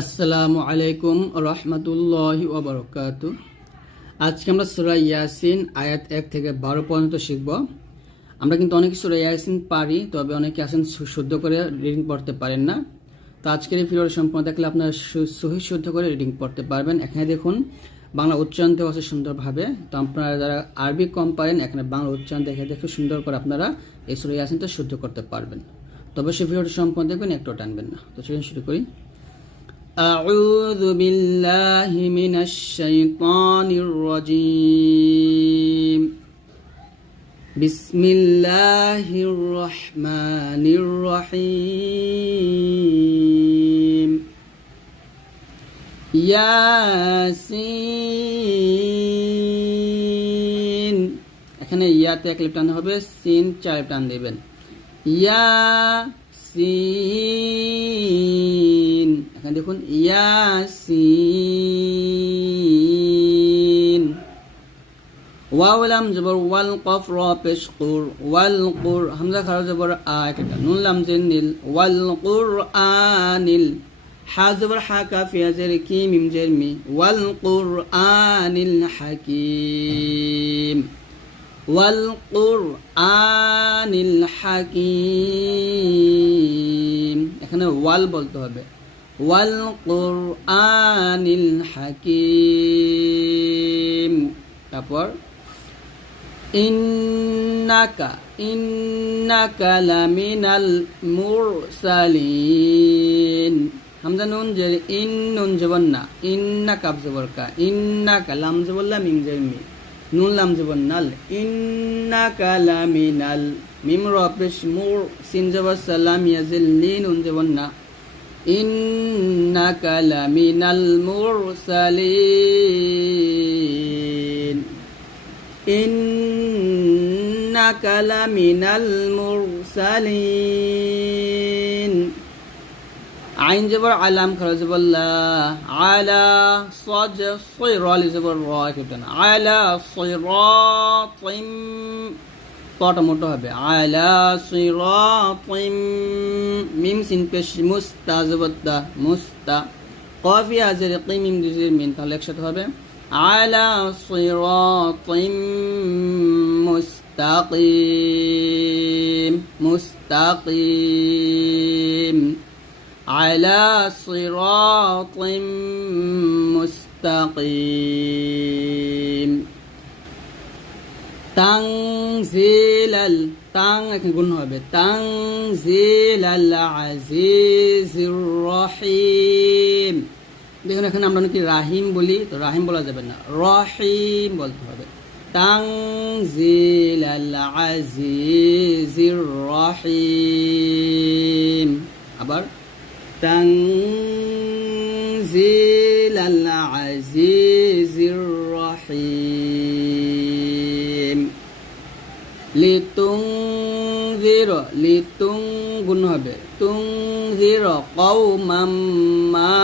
আসসালামু আলাইকুম রহমতুল্লাহি ওয়া বারাকাতুহু। আজকে আমরা সূরা ইয়াসিন আয়াত 1 থেকে 12 পর্যন্ত শিখব। আমরা কিন্তু অনেক সূরা ইয়াসিন পারি, তবে অনেকে আছেন শুদ্ধ করে রিডিং পড়তে পারেন না। তো আজকের এই ভিডিওটি সম্পূর্ণ দেখলে আপনারা সহি শুদ্ধ করে রিডিং পড়তে পারবেন। এখানে দেখুন বাংলা উচ্চারণ দেওয়া আছে সুন্দরভাবে। তো আপনারা যারা আরবি কম পারেন, এখানে বাংলা উচ্চারণ দেখে দেখে সুন্দর করে আপনারা এই সূরা ইয়াসিনটা শুদ্ধ করতে পারবেন। তবে সেই ভিডিওটি সম্পূর্ণ দেখবেন, একটু টানবেন না। তো চলুন শুরু করি। أعوذ بالله من الشيطان الرجيم بسم الله الرحمن الرحيم ইয়াসিন, এখানে ইয়াতে এক লিপ টান হবে, সিন 4 লিপ টান দিবেন। ইয়াসিন, এখানে দেখুন ইয়াসিন। ওয়াও লাম জবর ওয়াল কফ র পেশ কুর, ওয়াল কুর হামজা খারা জবর আ একটা নুন লাম জের নীল, ওয়াল কুরআনিল হা জবর হা কাফ ইয়া জের কি মিম জের মি, ওয়াল কুরআনিল হাকিম, ওয়াল কুরআনিল হাকিম। এখানে ওয়াল বলতে হবে, ওয়াল কুরআনিল হাকিম। তারপর ইন্নাকা, ইন্নাকা লামিনাল মুরসালিন। হামজা নুন জের ইন, নুন জবর না, ইন্না কাফ জবর কা, ইন্নাকা লাম জবর লা মিম জের মি, নুন লাম জবর নাল, ইন্নাকা লামিনাল মিম র পেশ মুর, সিন জবর সালাম ইয়াজিল লি, নুন জবর না, ইন্নাকা লামিনাল মুরসালিন, ইন্নাকা লামিনাল মুরসালিন। আইন জবর আলাম খারা জবর লা, আলা সাজ সিরা লি জবর র একটা না, আলা সিরাতিম, তটা মোটা হবে, আলা সিরাতিম। মিম সিন পেশ মুস্তা জবর দা, মুস্তা কফ ইয়া জের কি মিম দুজের মিন, তাহলে একসাথে হবে আলা সিরাতিম মুস্তাকিম, মুস্তাকিম, আলা সিরাতিম মুস্তাকিম। তানজিলাল, তাং এখানে গুণ হবে, তানজিলাল আজিজির রহিম। দেখুন এখানে আমরা নাকি রাহিম বলি, তো রাহিম বলা যাবে না, রহিম বলতে হবে। তানজিলাল আজিজির রহিম। আবার তানজিলাল আজিজির রহিম। লিতুনজির, লিতুন গুণ হবে, তুনজির কওমাম মা,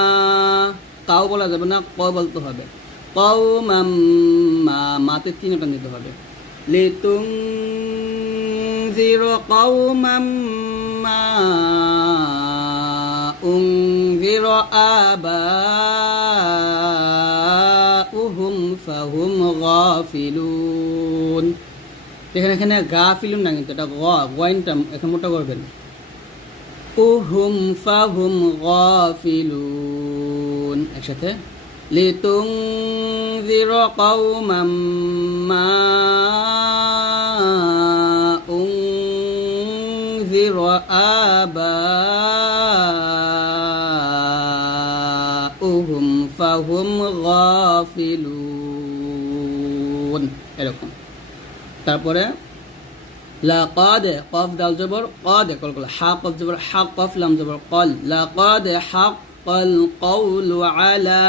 কাউ বলা যাবে না, ক বলতে হবে, কওমাম মা, মাতে 3 টান দিতে হবে। লিতুনজির কওমাম মা উনজির আবাউহুম ফাহুম গাফিলুন। এখানে এখানে গাফিলুন না, কিন্তু এটা গয়নটা এখানে মোটা করবেন, উহুম ফাহুম গাফিলুন একসাথে। লিতুনজির কওমাম মা উনজির আবাউহুম ফাহুম গাফিলুন, এরকম। তারপরে লাকাদ, কফ দাল জবর কাদ, কল কল, হা কফ জবর হা, কফ লাম জবর কল, লাকাদ হাক্কাল কওলু আলা,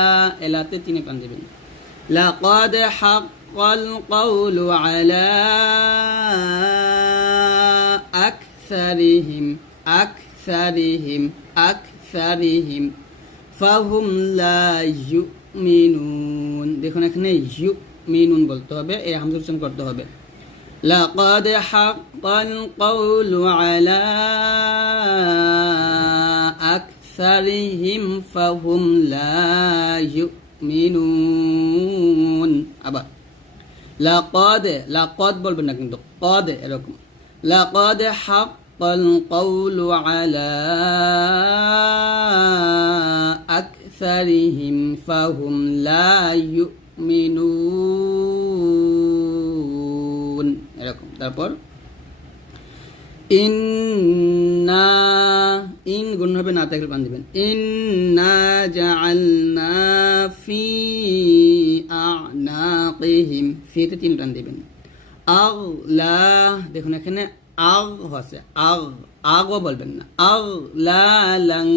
এলাতে 3 টান দিবেন, লাকাদ হাক্কাল কওলু আলা আকসারিহিম, আকসারিহিম, আকসারিহিম ফাহুম লা ইউমিনুন। দেখুন এখানে ইউমিনুন বলতে হবে, এই হামজা উচ্চারণ করতে হবে। لقد حق القول على আকসারিহিম ফাহুম লা ইউমিনুন। আবার লাকাদ বলবেন না কিন্তু কদ, এরকম লাকাদ হাক্কাল কওলু আলা আকসারিহিম ফাহুম লা ইউমিনুন, এরকম। তারপর ইন্না, ইন গুণ হবে না তাকে বান দিবেন। ইন্না জাআলনা ফি আ'নাকিহিম, ফিতে 3 টান দিবেন। আগলা, দেখুন এখানে আগ আছে, আগও বলবেন না। আগলালান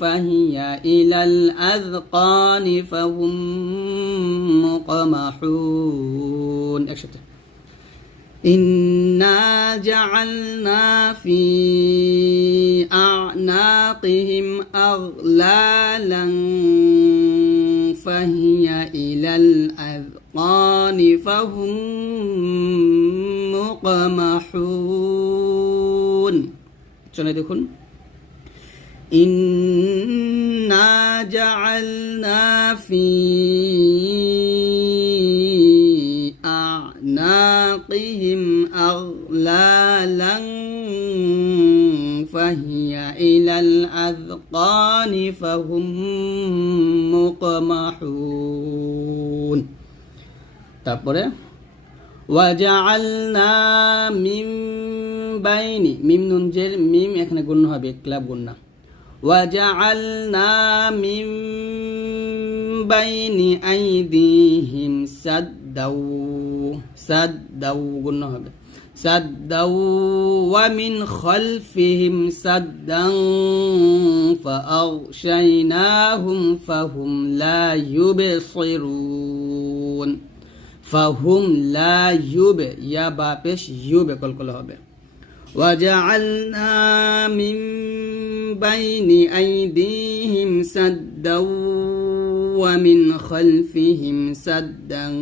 ফাহিয়া ইলাল আযকানি ফাহুম মুকমাহুন, একসাথে। ইন্না জাআলনা ফি আ'নাকিহিম আগলালান ফাহিয়া ইলাল আযকানি ফাহুম মুকমাহুন। চলে দেখুন, ইন্না জাআলনা ফি আ'নাকিহিম আগলালান ফাহিয়া ইলাল আযকানি ফাহুম মুকমাহুন। তারপরে ওয়াজআলনা মিন বাইনি, মিম নুন জের মিম এখানে গুণ হবে, ক্লাব গুণ না। ওয়াজআলনা মিন বাইনি আইদিহিম সাদ্দাউ, সাদ্দাউ গুণ হবে, সাদ্দাউ ওয়া মিন খালফিহিম সাদ্দান ফাআগশাইনাহুম ফাহুম লা ইউবসিরুন। ফাহুম লা ইউবে, ইয়া বা পেশ ইউবে কলকলা হবে। ওয়াজআলনা মিন বাইনি আইদিহিম সাদ্দাউ ওয়া মিন খালফিহিম সাদ্দান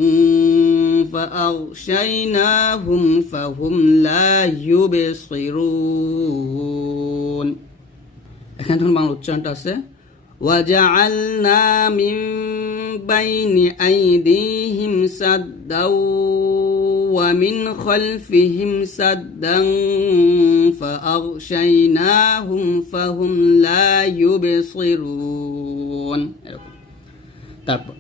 ফাআগশাইনাহুম ফাহুম লা ইউবসিরুন। এখানে ধরুন বাংলা উচ্চারণটা আছে ওয়াজআলনা মিন বাইনি আইদিহিম সাদ্দাউ ওয়া মিন খালফিহিম সাদ্দান ফাআগশাইনাহুম ফাহুম লা ইউবসিরুন, এরকম। তারপর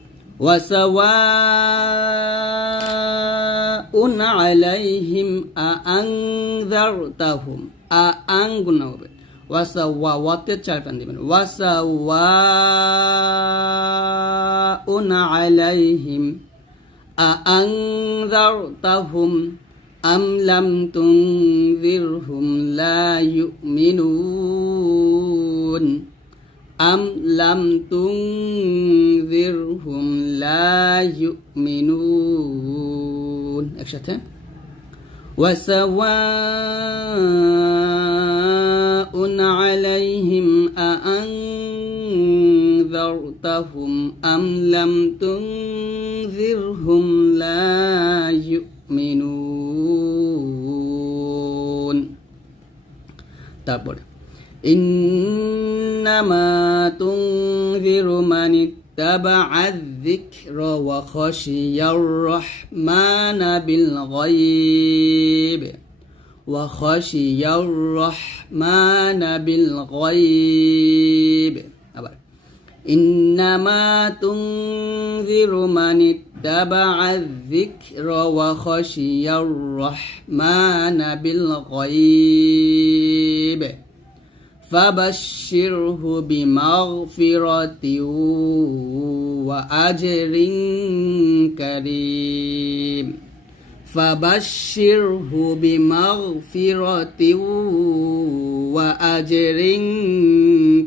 ওয়াসাওয়াউন আলাইহিম আআনযারতাহুম, আআন গুণ হবে, ওয়াসাওয়া ওয়াতে 4 টান দিবেন। ওয়াসাওয়াউন আলাইহিম আআনযারতাহুম আম লাম তুনযিরহুম লা ইউমিনুন, আম লাম তুনযিরহুম লা ইউমিনুন, একসাথে। ওয়াসাওয়াউন আলাইহিম আআনযারতাহুম আম লাম তুনযিরহুম লা ইউমিনুন। তারপর ইন্নামা তুনযিরু মানিত্তাবা'আয যিকরা ওয়া খাশিয়ার রাহমানা বিল গায়ব, ওয়া খাশিয়ার রাহমানা বিল গায়ব। আবার ইন্নামা তুনযিরু মানিত্তাবা'আয যিকরা ওয়া খাশিয়ার রাহমানা বিল গায়ব ফাবাশশিরহু বিমাগফিরাতিন ওয়া আজরিন কারীম। ফাবাশশিরহু বিমাগফিরাতিন ওয়া আজরিন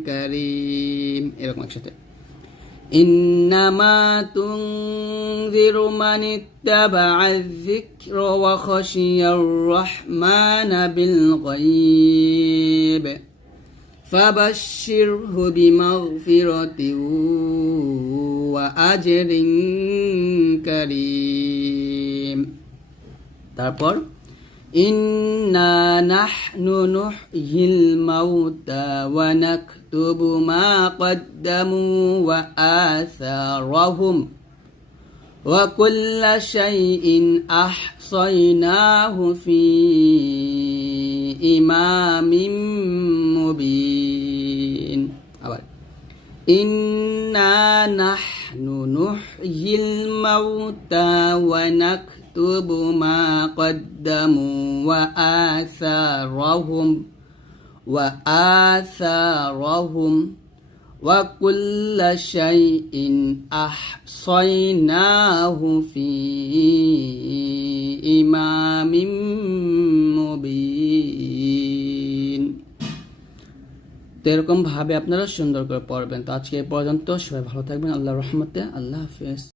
কারীম, এরকম একসাথে। ইন্নামা তুনযিরু মানিত্তাবা'আয যিকরা ওয়া খাশিয়ার রাহমানা বিল গায়ব ফাবাশশিরহু বিমাগফিরাতিন ওয়া আজরিন কারীম। তারপর ইন্না নাহনু নুহয়িল মাউতা ওয়া ونكتب ما قدموا وآثارهم وكل شيء أحصيناه في إمام مبين. إنا نحن نحيي الموتى ونكتب ما قدموا وآثارهم وكل شيء أحصيناه في إمام مبين. তো এরকম ভাবে আপনারা সুন্দর করে পড়বেন। তো আজকে এই পর্যন্ত, সবাই ভালো থাকবেন। আল্লাহর রহমতে, আল্লাহ হাফেজ।